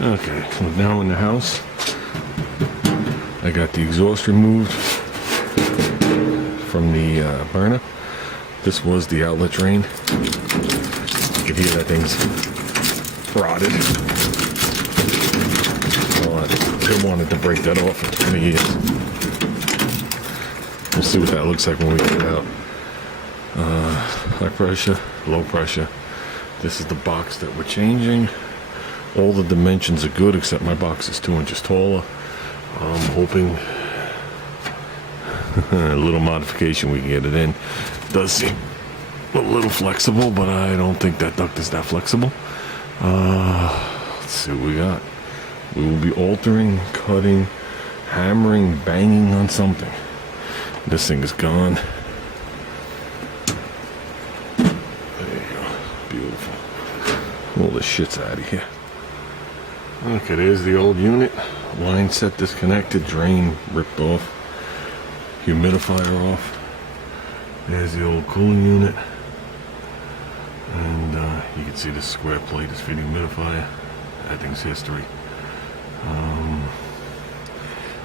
Okay, so now in the house, I got the exhaust removed from the burner. This was the outlet drain. You can hear that thing's rotted. Well, I wanted to break that off for 20 years. We'll see what that looks like when we get it out. High pressure, low pressure. This is the box that we're changing. All the dimensions are good except my box is 2 inches taller. I'm hoping a little modification we can get it in. It does seem a little flexible, but I don't think that duct is that flexible. Let's see what we got. We will be altering, cutting, hammering, banging on something. This thing is gone. There you go. Beautiful. All the shit's out of here. Okay, there's the old unit. Line set disconnected, drain ripped off, humidifier off. There's the old cooling unit. And you can see the square plate is for the humidifier. That thing's history.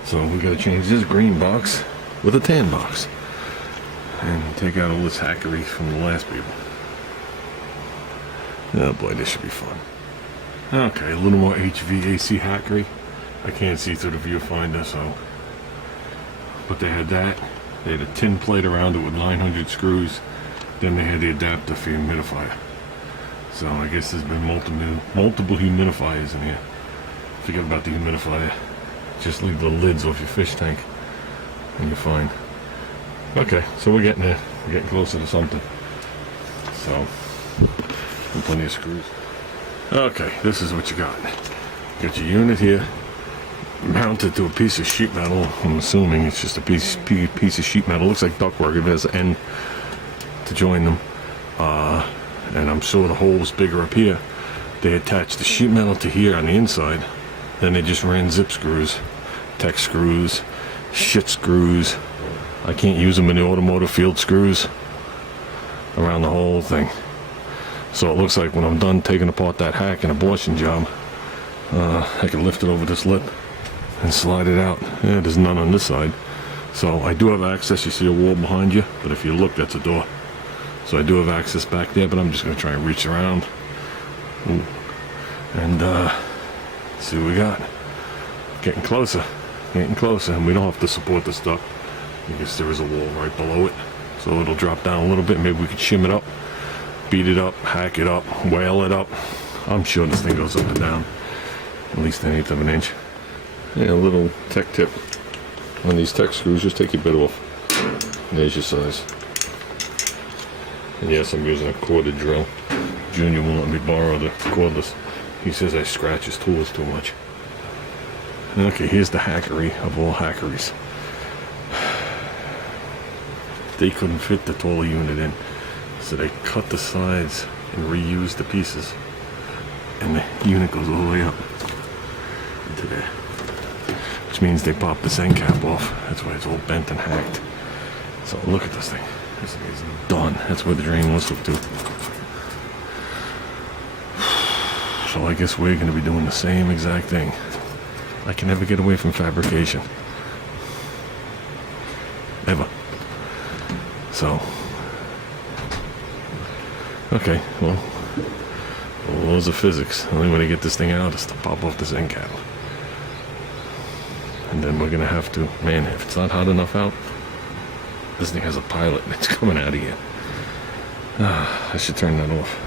So we gotta change this green box with a tan box. And take out all this hackery from the last people. Oh boy, this should be fun. Okay, a little more HVAC hackery. I can't see through the viewfinder, so. But they had that. They had a tin plate around it with 900 screws. Then they had the adapter for humidifier. So I guess there's been multiple humidifiers in here. Forget about the humidifier. Just leave the lids off your fish tank and you're fine. Okay, so we're getting there. We're getting closer to something. So, plenty of screws. Okay, this is what you got. Got your unit here, mounted to a piece of sheet metal. I'm assuming it's just a piece of sheet metal. Looks like ductwork. It has an end to join them. And I'm sure the hole's bigger up here. They attached the sheet metal to here on the inside. Then they just ran zip screws, tech screws, shit screws. I can't use them in the automotive field screws around the whole thing. So it looks like when I'm done taking apart that hack and abortion job, I can lift it over this lip and slide it out. Yeah, there's none on this side. So I do have access. You see a wall behind you, but if you look, that's a door. So I do have access back there, but I'm just going to try and reach around. Ooh. And see what we got. Getting closer. Getting closer. And we don't have to support the stuff because there is a wall right below it. So it'll drop down a little bit. Maybe we could shim it up, beat it up, hack it up, whale it up. I'm sure this thing goes up and down at least 1/8 of an inch. Yeah, a little tech tip on these tech screws. Just take your bit off. There's your size. And yes, I'm using a corded drill. Junior won't let me borrow the cordless. He says I scratch his tools too much. Okay, here's the hackery of all hackeries. They couldn't fit the taller unit in, so they cut the sides and reused the pieces. And the unit goes all the way up into there. Which means they popped this end cap off. That's why it's all bent and hacked. So look at this thing. This thing is done. That's where the drain was hooked to. So I guess we're going to be doing the same exact thing. I can never get away from fabrication. Ever. So. Okay, well. Laws of physics. The only way to get this thing out is to pop off this end cap. And then we're going to have to, man, if it's not hot enough out, this thing has a pilot and it's coming out of here. I should turn that off.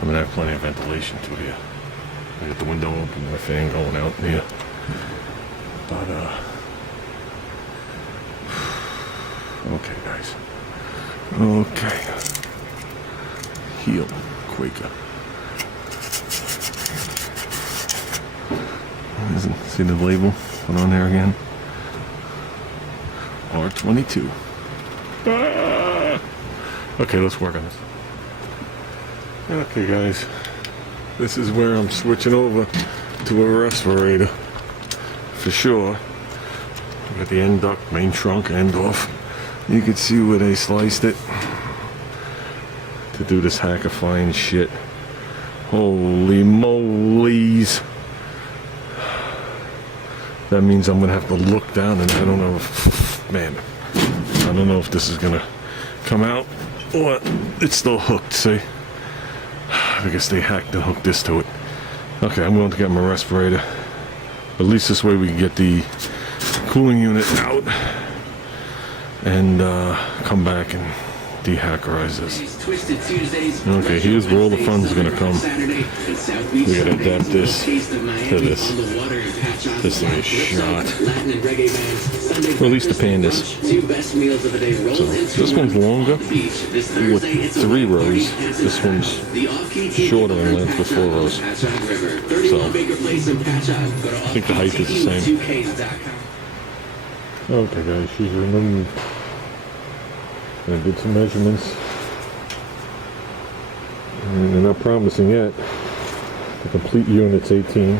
I'm going to have plenty of ventilation through here. I got the window open, my fan going out here. But, okay, guys. Okay. Heel Quaker. See the label? Put on there again. R22. Ah! Okay, let's work on this. Okay, guys. This is where I'm switching over to a respirator. For sure. We got the end duct, main trunk, end off. You can see where they sliced it to do this hackifying shit. Holy moly's. That means I'm gonna have to look down, and I don't know if, man, I don't know if this is gonna come out or it's still hooked, see? I guess they hacked and hooked this to it. Okay, I'm going to get my respirator. At least this way we can get the cooling unit out and come back and dehackerize this. Okay, here's where all the fun's gonna come. We gotta adapt this to this. This thing is shot. Or at least the pandas. So this one's longer with 3 rows. This one's shorter in length with 4 rows. So I think the height is the same. Okay guys, she's removed. I did some measurements. And they're not promising yet. The complete unit's 18.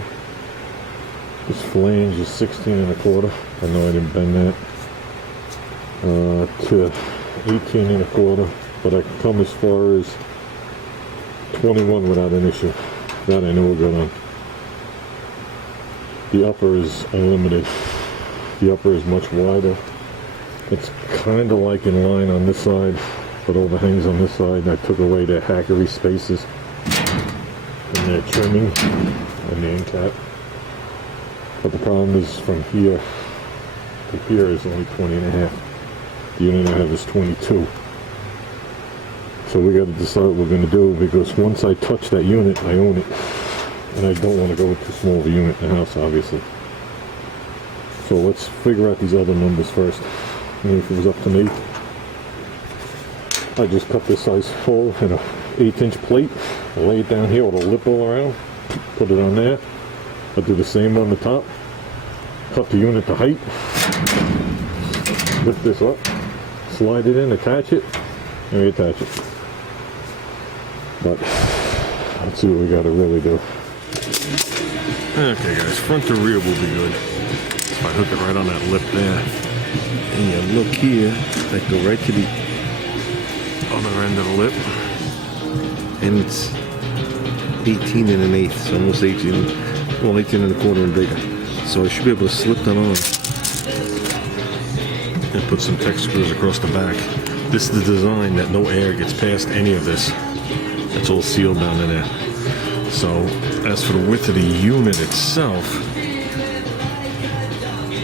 This flange is 16 1/4. I know I didn't bend that. To 18 1/4. But I can come as far as 21 without an issue. That I know we're good on. The upper is unlimited. The upper is much wider. It's kind of like in line on this side, but overhangs on this side. I took away the hackery spaces and their trimming and the end cap. But the problem is from here to here is only 20 1/2. The unit I have is 22. So we got to decide what we're going to do, because once I touch that unit, I own it. And I don't want to go with too small of a unit in the house, obviously. So let's figure out these other numbers first. And if it was up to me, I just cut this size hole in an 1/8 plate, lay it down here with a lip all around, put it on there. I'll do the same on the top, cut the unit to height, lift this up, slide it in, attach it, and reattach it. But let's see what we got to really do. Okay guys, front to rear will be good. If I hook it right on that lip there, and you look here, I go right to the other end of the lip, and it's 18 1/8, so almost 18, well 18 1/4 and bigger. So I should be able to slip that on and put some Tek screws across the back. This is the design that no air gets past any of this. It's all sealed down in there. So as for the width of the unit itself,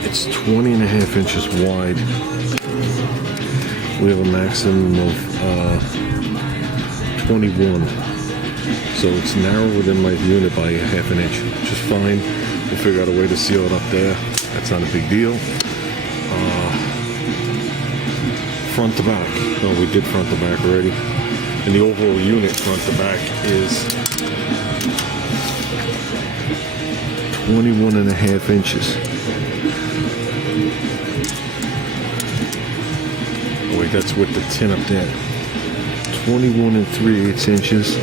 it's 20 1/2 inches wide. We have a maximum of 21. So it's narrower than my unit by 1/2 inch, which is fine. We'll figure out a way to seal it up there. That's not a big deal. Front to back. Oh, we did front to back already. And the overall unit front to back is 21 1/2 inches. Oh wait, that's with the tin up there. 21 3/8 inches.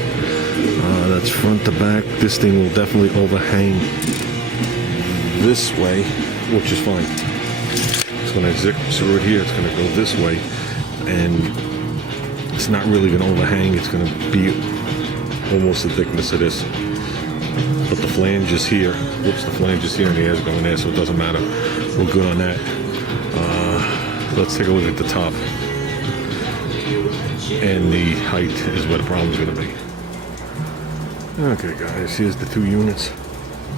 That's front to back. This thing will definitely overhang this way, which is fine. It's going to zip through it here. It's going to go this way, and it's not really going to overhang. It's going to be almost the thickness of this. But the flange is here. Whoops, the flange is here, and the air's going there, so it doesn't matter. We're good on that. Let's take a look at the top. And the height is where the problem's going to be. Okay guys, here's the 2 units.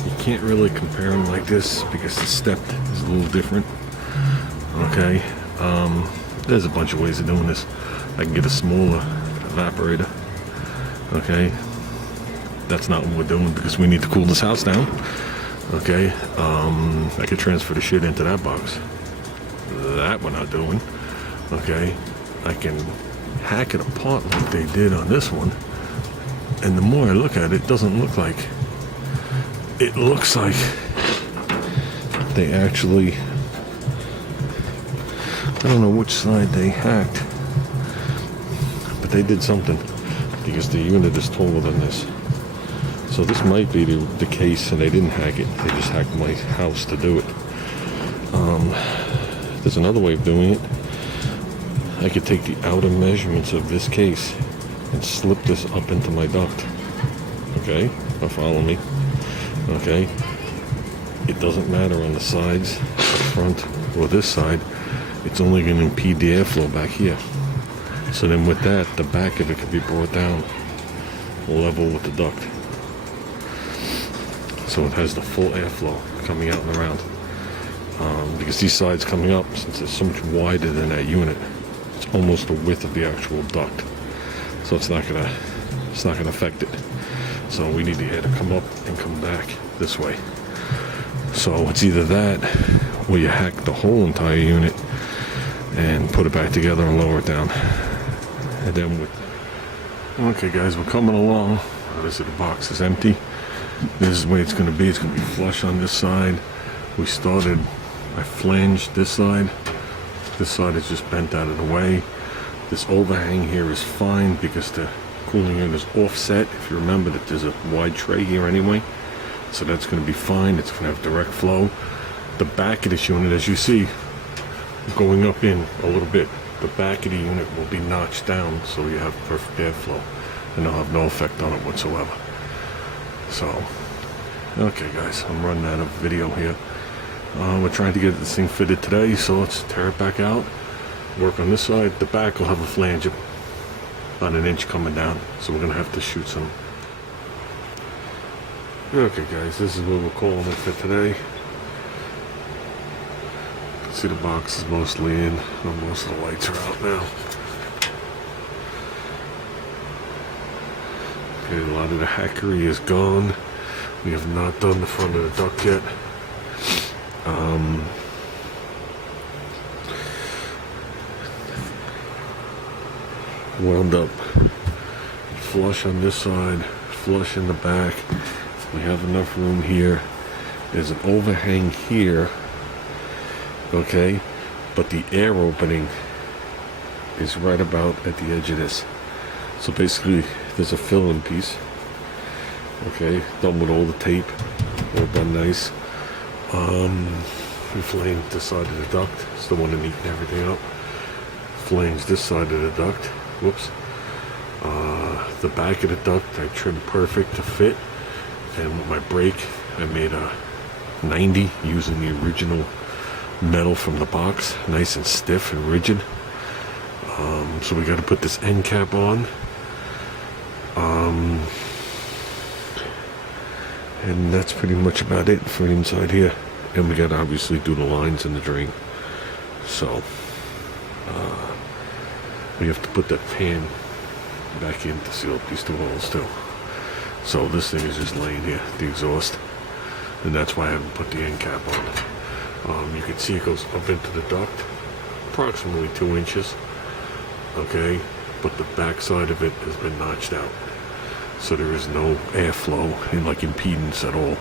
You can't really compare them like this because the step is a little different. Okay, there's a bunch of ways of doing this. I can get a smaller evaporator. Okay, that's not what we're doing because we need to cool this house down. Okay, I could transfer the shit into that box. That we're not doing. Okay, I can hack it apart like they did on this one. And the more I look at it, it doesn't look like, it looks like they actually, I don't know which side they hacked, but they did something because the unit is taller than this. So this might be the case, and they didn't hack it. They just hacked my house to do it. There's another way of doing it. I could take the outer measurements of this case and slip this up into my duct. Okay, now follow me. Okay, it doesn't matter on the sides, the front, or this side. It's only going to impede the airflow back here. So then with that, the back of it can be brought down level with the duct. So it has the full airflow coming out and around. Because these sides coming up, since it's so much wider than that unit, it's almost the width of the actual duct. So it's not gonna affect it. So we need the air to come up and come back this way. So it's either that, or you hack the whole entire unit and put it back together and lower it down. And then with... Okay guys, we're coming along. This is the box is empty. This is the way it's going to be. It's going to be flush on this side. We started, I flanged this side. This side is just bent out of the way. This overhang here is fine because the cooling unit is offset. If you remember that there's a wide tray here anyway. So that's going to be fine. It's going to have direct flow. The back of this unit, as you see, going up in a little bit. The back of the unit will be notched down so you have perfect airflow and it'll have no effect on it whatsoever. So, okay guys, I'm running out of video here. We're trying to get this thing fitted today, so let's tear it back out. Work on this side. The back will have a flange about an inch coming down, so we're going to have to shoot some. Okay guys, this is what we're calling it for today. See, the box is mostly in. Most of the lights are out now. Okay, a lot of the hackery is gone. We have not done the front of the duct yet. Wound up flush on this side, flush in the back. We have enough room here. There's an overhang here. Okay, but the air opening is right about at the edge of this. So basically, there's a fill-in piece. Okay, done with all the tape, all done nice. We flanged this side of the duct. Still want to neaten everything up. Flanged this side of the duct. Whoops. The back of the duct I trimmed perfect to fit, and with my brake I made a 90 using the original metal from the box, nice and stiff and rigid. So we got to put this end cap on, and that's pretty much about it for inside here. And we got to obviously do the lines in the drain. So we have to put that pan back in to seal up these two holes too. So this thing is just laying here, the exhaust, and that's why I haven't put the end cap on it. You can see it goes up into the duct, approximately 2 inches, okay, but the back side of it has been notched out, so there is no airflow and like impedance at all.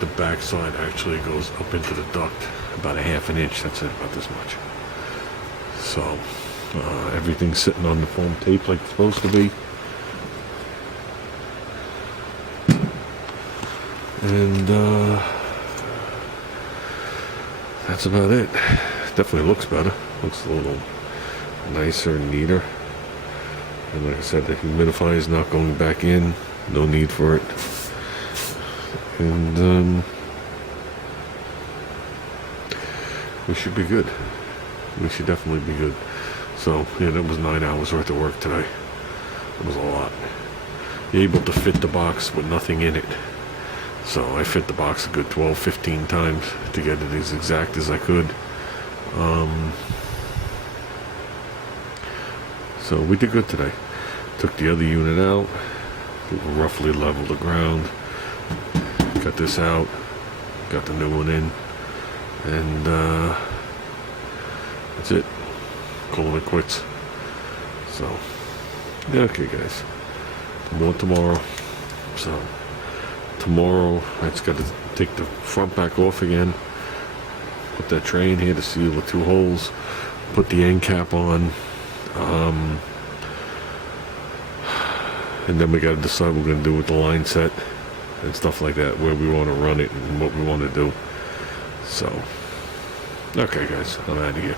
The back side actually goes up into the duct about a ½ inch, that's it, about this much. So everything's sitting on the foam tape like it's supposed to be. And that's about it. Definitely looks better. Looks a little nicer and neater. And like I said, the humidifier is not going back in. No need for it. And we should be good. We should definitely be good. So yeah, that was 9 hours worth of work today. It was a lot. You're able to fit the box with nothing in it. So I fit the box a good 12-15 times to get it as exact as I could. So we did good today. Took the other unit out, roughly leveled the ground, got this out, got the new one in, and that's it. Calling it quits. So yeah, okay guys, more tomorrow. So tomorrow I just got to take the front back off again, put that tray in here to seal the 2 holes, put the end cap on, and then we got to decide what we're going to do with the line set and stuff like that, where we want to run it and what we want to do. So okay guys, I'm out of here.